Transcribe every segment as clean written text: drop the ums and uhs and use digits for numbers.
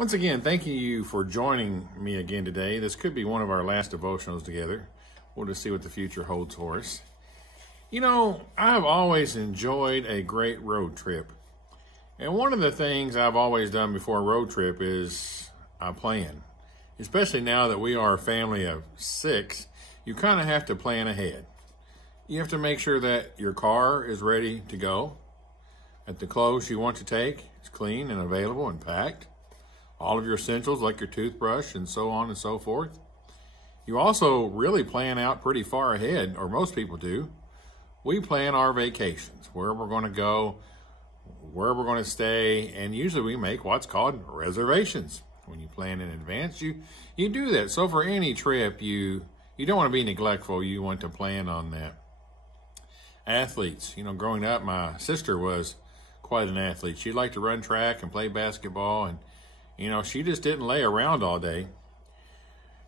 Once again, thank you for joining me again today. This could be one of our last devotionals together. We'll just see what the future holds for us. You know, I've always enjoyed a great road trip. And one of the things I've always done before a road trip is I plan. Especially now that we are a family of 6, you kind of have to plan ahead. You have to make sure that your car is ready to go, that the clothes you want to take is clean and available and packed, all of your essentials like your toothbrush and so on and so forth. You also really plan out pretty far ahead, or most people do. We plan our vacations, where we're going to go, where we're going to stay, and usually we make what's called reservations. When you plan in advance, you do that. So for any trip, you don't want to be neglectful. You want to plan on that. Athletes, growing up, my sister was quite an athlete. She liked to run track and play basketball, and she just didn't lay around all day.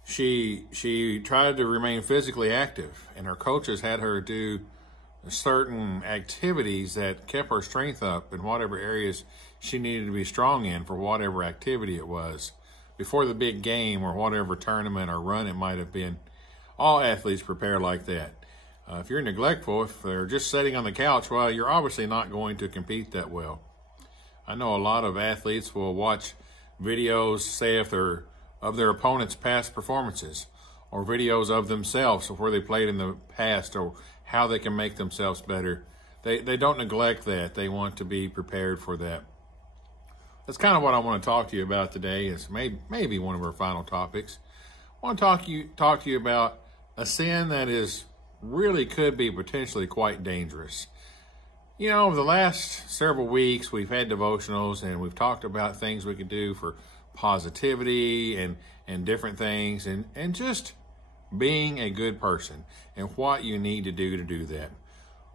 She tried to remain physically active, and her coaches had her do certain activities that kept her strength up in whatever areas she needed to be strong in for whatever activity it was. Before the big game or whatever tournament or run it might have been, all athletes prepare like that. If you're neglectful, if they're just sitting on the couch, well, you're obviously not going to compete that well. I know a lot of athletes will watch videos, say if they're of their opponent's past performances, or videos of themselves of where they played in the past or how they can make themselves better. They don't neglect that. They want to be prepared for that. That's kind of what I want to talk to you about today. Is maybe one of our final topics. I want to talk to you about a sin that really could be potentially quite dangerous. Over the last several weeks, we've had devotionals and we've talked about things we could do for positivity and different things and just being a good person and what you need to do that.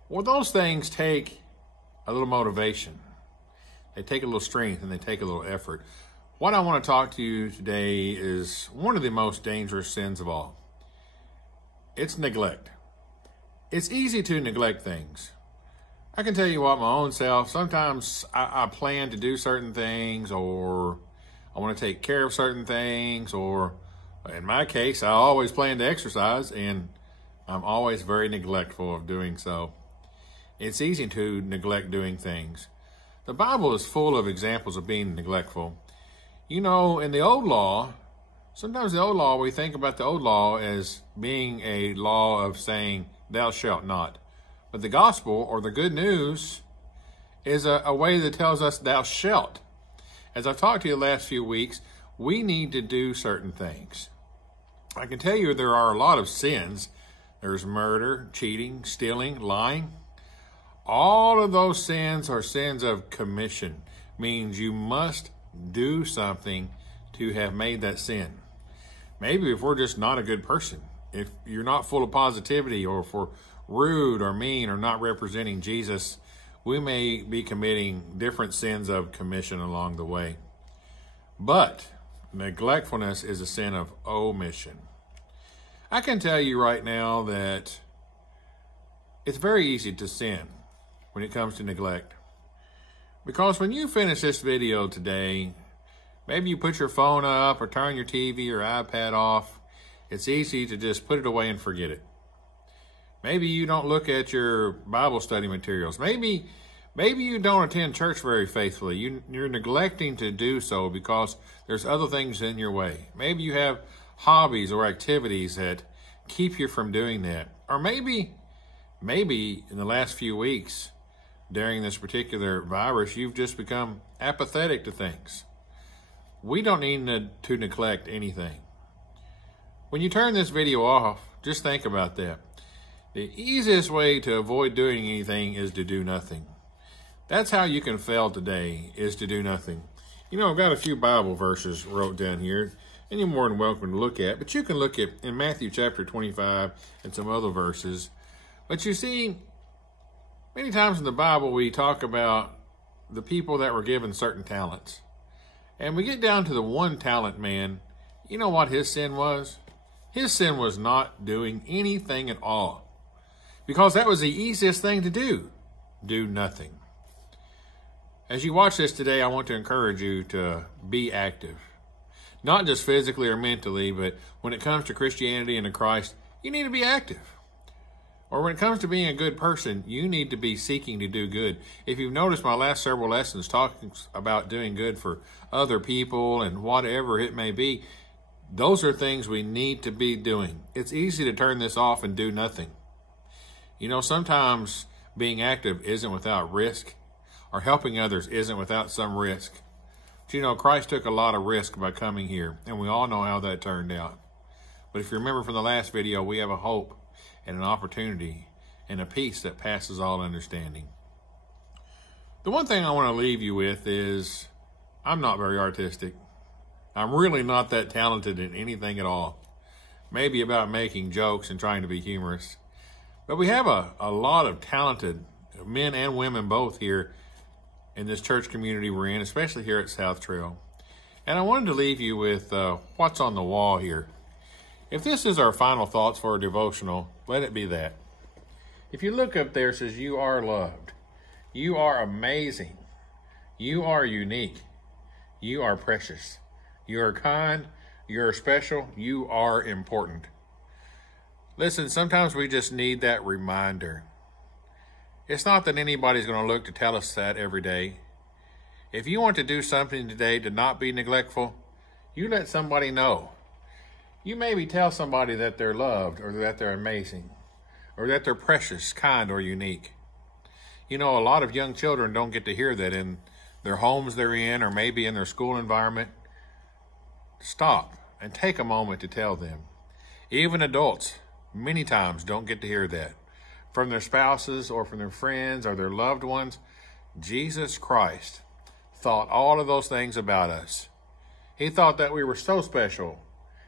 Well, those things take a little motivation. They take a little strength and they take a little effort. What I want to talk to you today is one of the most dangerous sins of all. It's neglect. It's easy to neglect things. I can tell you what, my own self, sometimes I plan to do certain things, or I want to take care of certain things, or in my case, I always plan to exercise, and I'm always very neglectful of doing so. It's easy to neglect doing things. The Bible is full of examples of being neglectful. In the old law, sometimes the old law, we think about the old law as being a law of saying, thou shalt not. But the gospel, or the good news, is a way that tells us thou shalt. As I've talked to you the last few weeks, we need to do certain things. I can tell you there are a lot of sins. There's murder, cheating, stealing, lying. All of those sins are sins of commission. Means you must do something to have made that sin. Maybe if we're just not a good person, if you're not full of positivity, or if we're rude or mean or not representing Jesus, we may be committing different sins of commission along the way. But neglectfulness is a sin of omission. I can tell you right now that it's very easy to sin when it comes to neglect. Because when you finish this video today, maybe you put your phone up or turn your TV or iPad off, it's easy to just put it away and forget it. Maybe you don't look at your Bible study materials. Maybe you don't attend church very faithfully. You're neglecting to do so because there's other things in your way. Maybe you have hobbies or activities that keep you from doing that. Or maybe in the last few weeks during this particular virus, you've just become apathetic to things. We don't need to neglect anything. When you turn this video off, just think about that. The easiest way to avoid doing anything is to do nothing. That's how you can fail today, is to do nothing. I've got a few Bible verses wrote down here, and you're more than welcome to look at. But you can look at in Matthew chapter 25 and some other verses. But you see, many times in the Bible we talk about the people that were given certain talents. And we get down to the one talent man. You know what his sin was? His sin was not doing anything at all. Because that was the easiest thing to do. Do nothing. As you watch this today, I want to encourage you to be active. Not just physically or mentally, but when it comes to Christianity and to Christ, you need to be active. Or when it comes to being a good person, you need to be seeking to do good. If you've noticed my last several lessons talking about doing good for other people and whatever it may be, those are things we need to be doing. It's easy to turn this off and do nothing. You know, sometimes being active isn't without risk, or helping others isn't without some risk. But you know, Christ took a lot of risk by coming here, and we all know how that turned out. But if you remember from the last video, we have a hope and an opportunity and a peace that passes all understanding. The one thing I want to leave you with is I'm not very artistic. I'm really not that talented in anything at all. Maybe about making jokes and trying to be humorous. But we have a lot of talented men and women both here in this church community we're in, especially here at South Trail. And I wanted to leave you with what's on the wall here. If this is our final thoughts for a devotional, let it be that. If you look up there, it says, you are loved. You are amazing. You are unique. You are precious. You are kind. You are special. You are important. Listen, sometimes we just need that reminder. It's not that anybody's going to look to tell us that every day. If you want to do something today to not be neglectful, you let somebody know. You maybe tell somebody that they're loved, or that they're amazing, or that they're precious, kind, or unique. You know, a lot of young children don't get to hear that in their homes they're in, or maybe in their school environment. Stop and take a moment to tell them. Even adults, many times, don't get to hear that from their spouses or from their friends or their loved ones. Jesus Christ thought all of those things about us. He thought that we were so special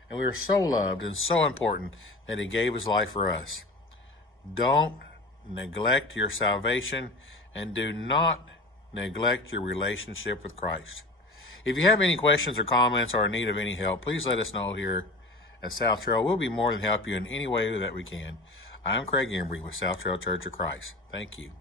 and we were so loved and so important that he gave his life for us. Don't neglect your salvation, and do not neglect your relationship with Christ. If you have any questions or comments or in need of any help, please let us know here at South Trail. We'll be more than happy to help you in any way that we can. I'm Craig Embry with South Trail Church of Christ. Thank you.